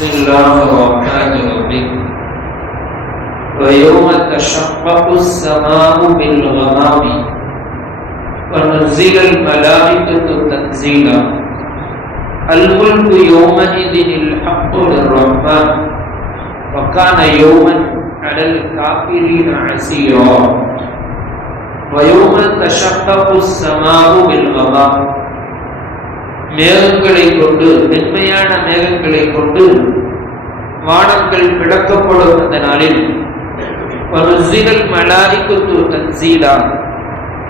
بسم الله الرحمن الرحيم ويوم تشقق السماء بالغمام ونزل الملائكة تنزيلا الملك يومئذ الحق للرحمن وكان يوما على الكافرين عسيرا ويوم تشقق السماء بالغمام மேகங்களை கொண்டு மென்மையான மேகங்களை கொண்டு வானங்கள் பிளக்கப்படும் அந்த நாளில் வனுஸிலல் மலாயிகத்து தன்ஸீலா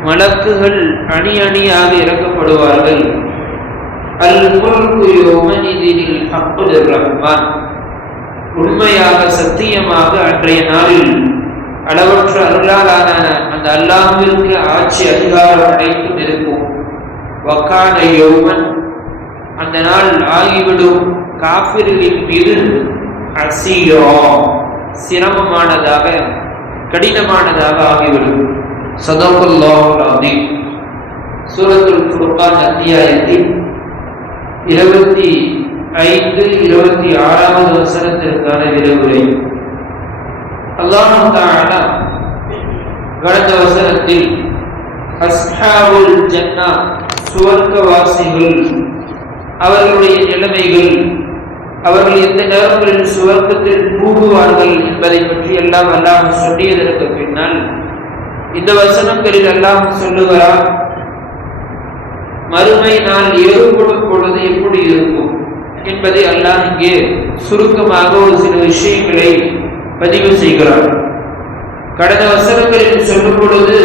மலக்குகள் அணி அணியாக இறக்கப்படுவார்கள். அல் முல்கு யௌமஇதில் ஹக்கு லிர்ரஹ்மான் உண்மையாக சத்தியமாக அன்றைய நாளில் அளவற்ற அருளாளான அந்த அல்லாஹ்விற்கு ஆட்சி அதிகாரம் அனைத்தும் இருக்கும். வக்கான யௌமன் அந்த நாள் ஆகிவிடும் காஃபிர்களின் மீது அசீரா சிரமமானதாக கடினமானதாக ஆகிவிடும். ஸதகல்லாஹுல் அஸீம். சூரத்துல் ஃபுர்கான் அத்தியாயத்தில் 25, 26வது வசனத்திற்கான விரிவுரை. அல்லாஹ் தஆலா கடந்த வசனத்தில் அஸ்ஹாபுல் ஜன்னா சுவர்க்கவாசிகள் அவர்களுடைய நிலைமைகள், அவர்கள் எந்த நேரங்களில் சுவர்க்கத்தில் கூடுவார்கள் என்பதை பற்றி எல்லாம் அல்லாஹ் சொல்லியதற்கு பின்னால் இந்த வசனங்களில் அல்லாஹ் சொல்லுகிறார், மறுமை நாள் ஏற்படும் பொழுது எப்படி இருக்கும் என்பதை அல்லாஹ் இங்கே சுருக்கமாக ஒரு சில விஷயங்களை பதிவு செய்கிறார். கடந்த வசனங்களில் சொல்லும் பொழுது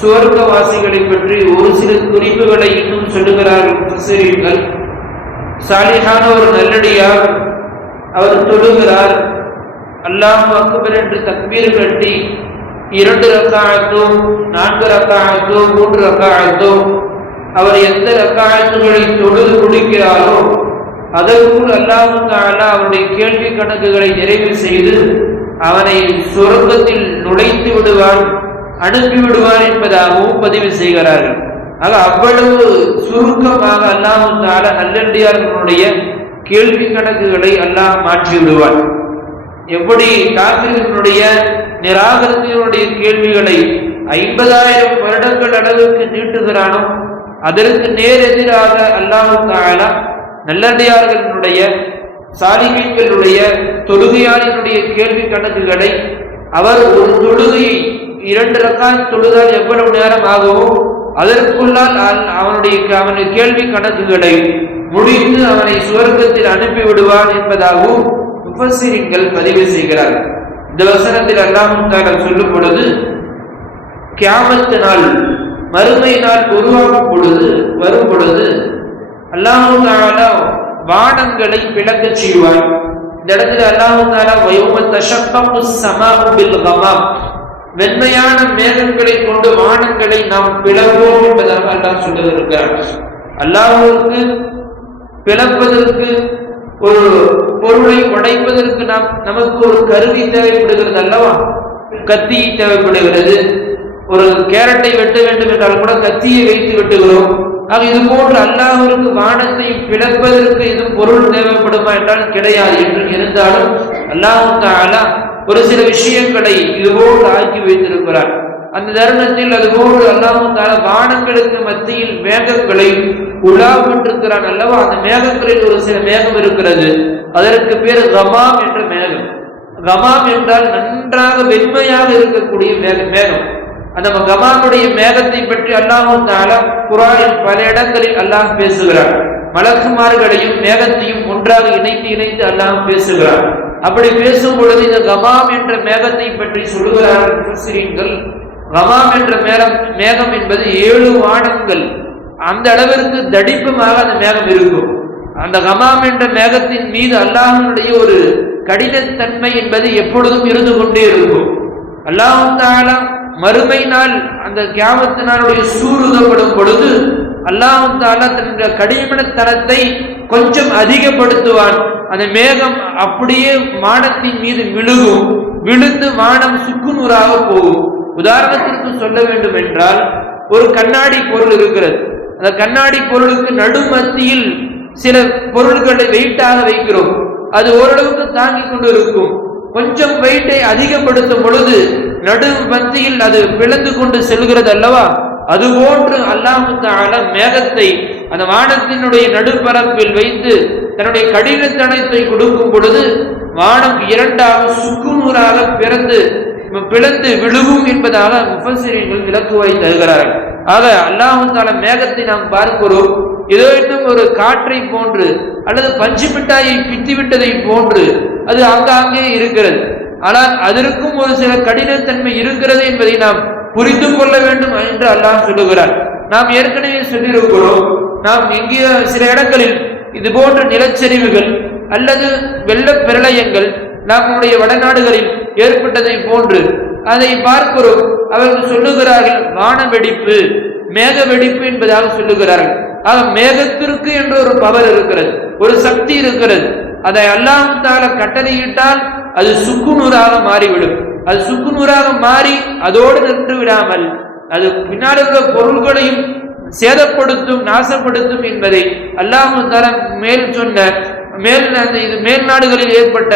சுவர்க்கவாசிகளை பற்றி ஒரு சில குறிப்புகளை இன்னும் சொல்லுகிறார்கள் முஃபஸ்ஸிரீன்கள். சாலிஹான ஒரு நல்லடியார், அவர் தொழுகிறார், அல்லாஹு அக்பர் என்று தக்பீர் கட்டி 2 ரக்காஅத்தோ 4 ரக்காஅத்தோ 3 ரக்காஅத்தோ அவர் எந்த ரக்காஅத்துகளை தொழுது முடிக்கிறாரோ அதற்குள் அல்லாஹ் தஆலா அவருடைய கேள்வி கணக்குகளை நிறைவு செய்து அவனை சுவர்க்கத்தில் நுழைத்து விடுவான், அனுப்பிவிடுவார் என்பதாகவும் பதிவு செய்கிறார்கள். ஆக அவ்வளவு சுருக்கமாக அல்லாஹ் தஆலா நல்லடியார்களுடைய கேள்வி கணக்குகளை அல்லாஹ் மாற்றி விடுவார். எப்படி காஃபிர்களுடைய நிராகரிகளுடைய கேள்விகளை 50,000 வருடங்கள் அளவுக்கு நீட்டுகிறானோ அதற்கு நேரெதிராக அல்லாஹ் தஆலா நல்லடியார்களுடைய சாலிஹீன்களுடைய தொழுகையாளினுடைய கேள்வி கணக்குகளை அவர் ஒரு தொழுகையை 2 ரக்காத் தொழுதால் எவ்வளவு நேரம் ஆகுமோ அதற்குள்ளால் அவனுடைய கேள்வி கணக்குகளை முடித்து அவனை சுவர்க்கத்தில் அனுப்பி விடுவான் என்பதாகவும் முஃபஸ்ஸிரீன்கள் பதிவு செய்கிறார்கள். இந்த வசனத்தில் அல்லாஹ் தஆலா சொல்லும் பொழுது கியாமத் நாள் மறுமை நாள் உருவாகும் பொழுது வரும் பொழுது அல்லாஹ் தஆலா வானங்களை பிளக்கச் செய்வான். இந்த இடத்துல அல்லாஹ் தஆலா வயௌம தஷக்கக்குஸ் ஸமாஉ பில் கமாம் வெண்மையான மேகங்களை கொண்டு வானங்களை நாம் பிளப்போம் என்பதாக அல்லாஹ் சொல்லியிருக்கிறார். அல்லாஹ்வுக்கு பிளப்பதற்கு ஒரு பொருளை உடைப்பதற்கு நமக்கு ஒரு கருவி தேவைப்படுகிறது அல்லவா? கத்தி தேவைப்படுகிறது. ஒரு கேரட்டை வெட்ட வேண்டும் என்றால் கூட கத்தியை வைத்து வெட்டுகிறோம். ஆக இது போன்று அல்லாஹ்விற்கு வானத்தை பிளப்பதற்கு இது பொருள் தேவைப்படுமா என்றால் கிடையாது. என்று இருந்தாலும் அல்லாஹ் தஆலா ஒரு சில விஷயங்களை இதுபோன்று ஆக்கி வைத்திருக்கிறார். அந்த தருணத்தில் அதுபோன்று அல்லாஹ் தஆலா வானங்களுக்கு மத்தியில் மேகங்களை உலாவிட்டிருக்கிறான் அல்லவா? அந்த மேகங்களில் ஒரு சில மேகம் இருக்கிறது, அதற்கு பேர் கமாம் என்ற மேகம். கமாம் என்றால் நன்றாக வெண்மையாக இருக்கக்கூடிய மேகம். அந்த கமாமுடைய மேகத்தை பற்றி அல்லாஹ் தஆலா குர்ஆனில் பல இடங்களில் அல்லாஹ் பேசுகிறார். மலக்குமார்களையும் மேகத்தையும் ஒன்றாக இணைத்து அல்லாஹ் பேசுகிறார். அப்படி பேசும் பொழுது இந்த கமாம் என்ற மேகத்தை பற்றி சொல்லுகிறார்கள் முஃபஸ்ஸிரீன்கள். கமாம் என்ற மேகம் என்பது 7 வானங்கள் அந்த அளவிற்கு தடிப்பமாக அந்த மேகம் இருக்கும். அந்த கமாம் என்ற மேகத்தின் மீது அல்லாஹ்வுடைய ஒரு கடினத்தன்மை என்பது எப்பொழுதும் இருந்து கொண்டே இருக்கும். அல்லாஹ் தஆலா மறுமை நாள் அந்த கியாமத் நாளுடைய சூறுதப்படும் பொழுது அல்லாஹ் தஆலா தன்னுடைய கடினத்தனத்தை கொஞ்சம் அதிகப்படுத்துவான். அந்த மேகம் அப்படியே வானத்தின் மீது விழுந்து வானம் சுக்குநூறாக போகும். உதாரணத்திற்கு சொல்ல வேண்டும் என்றால் ஒரு கண்ணாடி பொருள் இருக்கிறது. அந்த கண்ணாடி பொருளுக்கு நடுமத்தியில் சில பொருள்களை வெயிட்டாக வைக்கிறோம். அது ஓரளவுக்கு தாங்கிக் கொண்டு இருக்கும். கொஞ்சம் வெயிட்டை அதிகப்படுத்தும் பொழுது நடு மத்தியில் அது பிளந்து கொண்டு செல்கிறது அல்லவா? அதுபோன்று அல்லாஹ் தஆலா மேகத்தை அந்த வானத்தினுடைய நடுப்பரப்பில் வைத்து தன்னுடைய கடினத்தனத்தை கொடுக்கும் பொழுது வானம் இரண்டாக சுக்குநூறாக பிளந்து விழுகும் என்பதாக முஃபஸ்ஸிரீன்கள் விளக்குவதை தருகிறார்கள். ஆக அல்லாஹ் தஆலா மேகத்தை நாம் பார்க்கிறோம், ஏதோ இன்னும் ஒரு காற்றை போன்று அல்லது பஞ்சு மிட்டாயை பித்திவிட்டதை போன்று அது ஆங்காங்கே இருக்கிறது. ஆனால் அதற்கும் ஒரு சில கடினத்தன்மை இருக்கிறது என்பதை நாம் புரிந்து கொள்ள வேண்டும் என்று அல்லாஹ் சொல்லுகிறார். நாம் ஏற்கனவே சொல்லியிருக்கிறோம், நாம் எங்கே சில இடங்களில் இது போன்ற நிலச்சரிவுகள் அல்லது வெள்ள பிரளயங்கள் நம்முடைய வடநாடுகளில் ஏற்பட்டதை போன்று அதை பார்க்கிறோம். அவர்கள் சொல்லுகிறார்கள் வான வெடிப்பு, மேக வெடிப்பு என்பதாக சொல்லுகிறார்கள். ஆக மேகத்திற்கு என்ற ஒரு பவர் இருக்கிறது, ஒரு சக்தி இருக்கிறது. அதை அல்லாஹ் தஆலா கட்டளையிட்டால் அது சுக்குநூறாக மாறிவிடும். அது சுக்குநூறாக மாறி அதோடு நின்று விடாமல் அது பின்னால் உள்ள பொருள்களையும் சேதப்படுத்தும், நாசப்படுத்தும் என்பதை அல்லாஹ் தஆலா மேல் சொன்ன மேல் நாடுகளில் ஏற்பட்ட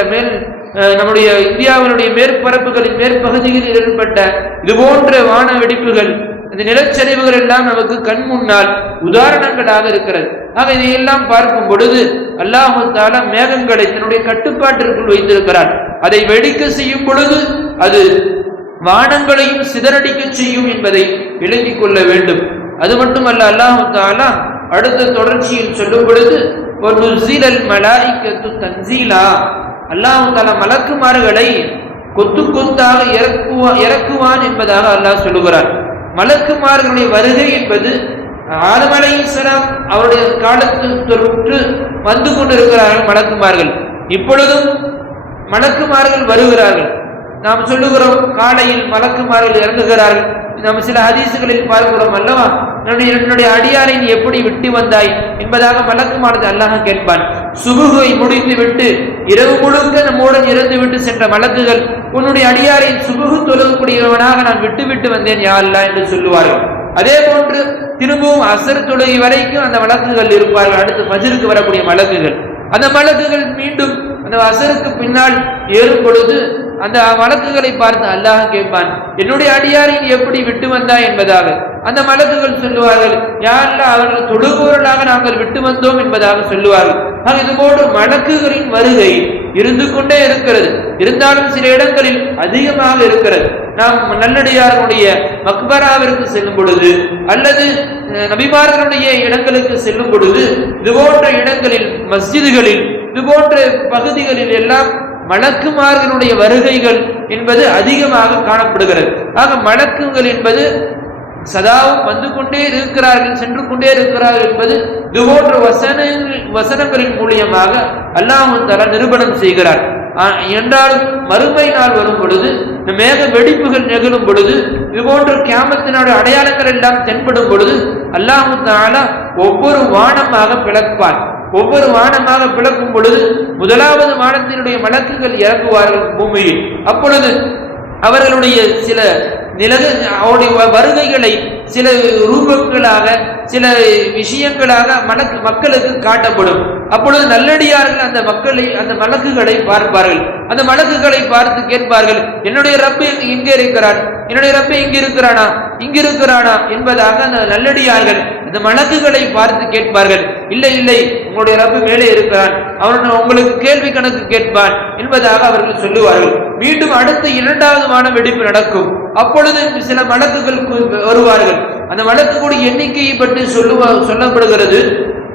நம்முடைய இந்தியாவினுடைய மேற்பரப்புகளின் மேற்பகுதிகளில் ஏற்பட்ட இது போன்ற வான வெடிப்புகள், இந்த நிலச்சரிவுகள் எல்லாம் நமக்கு கண் முன்னால் உதாரணங்களாக இருக்கிறது. ஆக இதையெல்லாம் பார்க்கும் பொழுது அல்லாஹ் தஆலா மேகங்களை தன்னுடைய கட்டுப்பாட்டிற்குள் வைத்திருக்கிறார். அதை வெடிக்க செய்யும் பொழுது அது வானங்களையும் சிதறடிக்க செய்யும் என்பதை விளங்கிக் கொள்ள வேண்டும். அது மட்டுமல்ல, அல்லாஹ் தஆலா அடுத்த தொடர்ச்சியில் சொல்லும் பொழுது அல்லாஹ் தஆலா மலக்குமார்களை கொத்து கொத்தாக இறக்குவான் என்பதாக அல்லாஹ் சொல்லுகிறார். மலக்குமார்களுடைய வருகை என்பது ஆதம் அலைஹிஸ்ஸலாம் அவருடைய காலத்தில் தொற்று வந்து கொண்டிருக்கிறார்கள் மலக்குமார்கள். இப்பொழுதும் மலக்குமார்கள் வருகிறார்கள். நாம் சொல்லுகிறோம் காலையில் மலக்குமார்கள் இறங்குகிறார்கள். நாம் சில ஹதீசுகளில் பார்க்கிறோம் அல்லவா, என்னுடைய அடியாரை நீ எப்படி விட்டு வந்தாய் என்பதாக மலக்குமாரத்தை அல்லாஹ் கேட்பான். சுபுகை முடித்து விட்டு இரவு முழுக்க நம்முடன் இறந்து விட்டு சென்ற மலக்குகள் உன்னுடைய அடியாரை சுபுகு தொழுகக்கூடியவனாக நான் விட்டு வந்தேன் யா அல்லாஹ் என்று சொல்லுவார்கள். அதே போன்று திரும்பவும் அசர் தொழுகை வரைக்கும் அந்த மலக்குகள் இருப்பார்கள். அடுத்து ஃபஜ்ருக்கு வரக்கூடிய மலக்குகள், அந்த மலக்குகள் மீண்டும் அந்த அசருக்கு பின்னால் ஏறும் பொழுது அந்த மலக்குகளை பார்த்து அல்லாஹ் கேட்பான், என்னுடைய அடியாரை எப்படி விட்டு வந்தாய் என்பதாக. அந்த மலக்குகள் சொல்லுவார்கள், யா அல்லாஹ் அவர்கள் தொழுபவர்களாக நாங்கள் விட்டு வந்தோம் என்பதாக சொல்லுவார்கள். இது போன்று மலக்குகளின் வருகை இருந்து கொண்டே இருக்கிறது. இருந்தாலும் சில இடங்களில் அதிகமாக இருக்கிறது. நாம் நல்லடியார்களுடைய மக்பராவிற்கு செல்லும் பொழுது அல்லது நபிமார்களுடைய இடங்களுக்கு செல்லும் பொழுது இது போன்ற இடங்களில், மஸ்ஜிதுகளில், இது போன்ற பகுதிகளில் எல்லாம் மலக்குமார்களுடைய வருகைகள் என்பது அதிகமாக காணப்படுகிறது. ஆக மலக்குகள் என்பது சதாவும் வந்து கொண்டே இருக்கிறார்கள், சென்று கொண்டே இருக்கிறார்கள் என்பது இது போன்ற வசனங்களின் மூலியமாக அல்லாஹ் தஆலா நிரூபணம் செய்கிறார். என்றாலும் மறுமை நாள் வரும் பொழுது, மேக வெடிப்புகள் நிகழும் பொழுது, இது போன்ற கியாமத்தினுடைய அடையாளங்கள் எல்லாம் தென்படும் பொழுது அல்லாஹ் தஆலா ஒவ்வொரு வானமாக பிளப்பான். ஒவ்வொரு வானமாக பிளக்கும் பொழுது முதலாவது வானத்தினுடைய மலக்குகள் இறங்குவார்கள் பூமியில். அப்பொழுது அவர்களுடைய சில அவருடைய வருகைகளை சில ரூபங்களாக, சில விஷயங்களாக மக்களுக்கு காட்டப்படும். அப்பொழுது நல்லடியார்கள் அந்த மலக்குகளை பார்ப்பார்கள். அந்த மலக்குகளை பார்த்து கேட்பார்கள், என்னுடைய ரப்பு இங்கே இருக்கிறான், என்னுடைய ரப்பு இங்கு இருக்கிறானா என்பதாக அந்த நல்லடியார்கள் அந்த மலக்குகளை பார்த்து கேட்பார்கள். இல்லை இல்லை, உங்களுடைய ரப்பு மேலே இருக்கிறான், அவன் உங்களுக்கு கேள்வி கணக்கு கேட்பான் என்பதாக அவர்கள் சொல்லுவார்கள். மீண்டும் அடுத்த இரண்டாவது வான வெடிப்பு நடக்கும். அப்பொழுது சில மலக்குகள் வருவார்கள். அந்த மலக்குடைய எண்ணிக்கையை பற்றி சொல்லப்படுகிறது.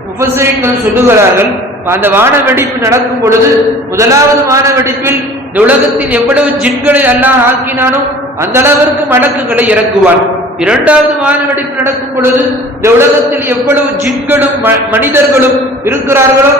முஃபஸ்ஸிரீன்கள் சொல்லுகிறார்கள், அந்த வான வெடிப்பு நடக்கும் பொழுது முதலாவது வான வெடிப்பில் இந்த உலகத்தில் எவ்வளவு ஜின்களை அல்லாஹ் ஆக்கினானோ அந்த அளவிற்கு மலக்குகளை இறக்குவான். இரண்டாவது வான வெடிப்பு நடக்கும் பொழுது இந்த உலகத்தில் எவ்வளவு ஜின்களும் மனிதர்களும் இருக்கிறார்களோ,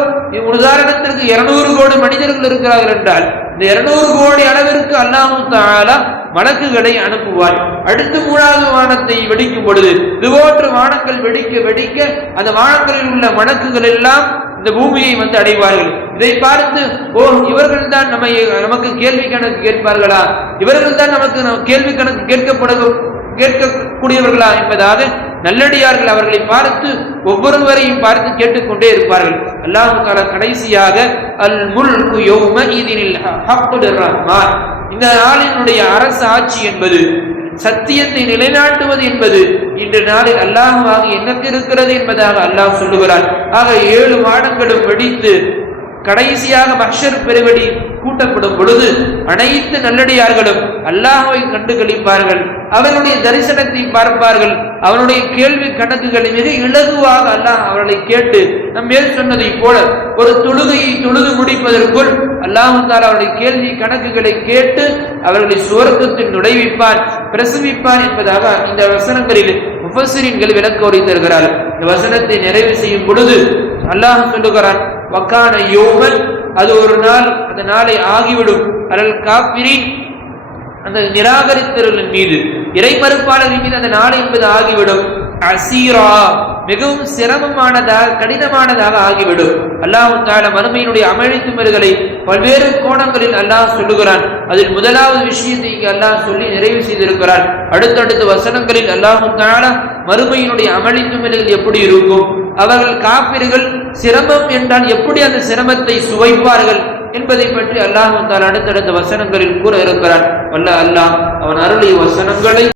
உதாரணத்திற்கு 200 கோடி மனிதர்கள் இருக்கிறார்கள் என்றால் இந்த 200 கோடி அளவிற்கு அல்லாஹ் தஆலா மலக்குகளை அனுப்புவார். அடுத்து மூணாவது வானத்தை வெடிக்கும் பொழுது இதுபோன்று வானங்கள் வெடிக்க அந்த வானங்களில் உள்ள மலக்குகள் எல்லாம் இந்த பூமியை வந்து அடைவார்கள். இதை பார்த்து, ஓ இவர்கள் தான் நமக்கு கேள்வி கணக்கு கேட்பார்களா, இவர்கள் தான் நமக்கு கேள்வி கணக்கு கேட்கக்கூடியவர்களா என்பதாக நல்லடியார்கள் அவர்களை பார்த்து ஒவ்வொருவரையும் பார்த்து கேட்டுக்கொண்டே இருப்பார்கள். அல்லாஹ் தஆலா கடைசியாக அல் முல்கு யௌம இதினில் ஹக்குல் ரஹ்மான், இந்த நாளினுடைய அரசு ஆட்சி என்பது, சத்தியத்தை நிலைநாட்டுவது என்பது இன்று நாளில் அல்லாஹ்வாக எனக்கு இருக்கிறது என்பதாக அல்லாஹ் சொல்லுகிறார். ஆக 7 மாடங்களும் வெடித்து கடைசியாக மஹ்ஷர் பெருவெளி கூட்டப்படும் பொழுது அனைத்து நல்லடியார்களும் அல்லாஹ்வை கண்டு களிப்பார்கள், அவனுடைய தரிசனத்தை பார்ப்பார்கள், அவனுடைய கேள்வி கணக்குகளை மிக இலகுவாக அல்லாஹ் அவர்களை கேட்டு நம் மேல் சொன்னதை போல ஒரு தொழுகையை தொழுது முடிப்பதற்குள் அல்லாஹ் தஆலா அவருடைய கேள்வி கணக்குகளை கேட்டு அவர்களை சுவர்க்கத்தில் நுழைவிப்பான், பிரசவிப்பான் என்பதாக இந்த வசனங்களில் முஃபஸ்ஸிரீன்கள் விளக்க உரை தருகிறார்கள். இந்த வசனத்தை நிறைவு செய்யும் பொழுது அல்லாஹ் சொல்லுகிறான், வக்கான யௌமன், அது ஒரு நாள், அந்த நாளை ஆகிவிடும், அலல் காஃபிரீன், அந்த நிராகரித்தவர்களின் மீது, இறை மறுப்பாளர்கள் மீது அந்த நாள் என்பது ஆகிவிடும், அசீரா, மிகவும் சிரமமானதாக கடினமானதாக ஆகிவிடும். அல்லாஹ் தஆலா மறுமையினுடைய அமளித்துமல்களை பல்வேறு கோணங்களில் அல்லாஹ் சொல்லுகிறான். அதில் முதலாவது விஷயத்தை இங்கு அல்லாஹ் சொல்லி நிறைவு செய்திருக்கிறான். அடுத்தடுத்த வசனங்களில் அல்லாஹ் தஆலா மறுமையினுடைய அமளித்துமல்கள் எப்படி இருக்கும், அவர்கள் காபிர்கள் சிரமம் என்றால் எப்படி அந்த சிரமத்தை சுவைப்பார்கள் என்பதை பற்றி அல்லாஹ் தஆலா அடுத்தடுத்த வசனங்களில் கூற இருக்கிறான். வல்ல அல்லாஹ் அவன் அருளிய வசனங்களை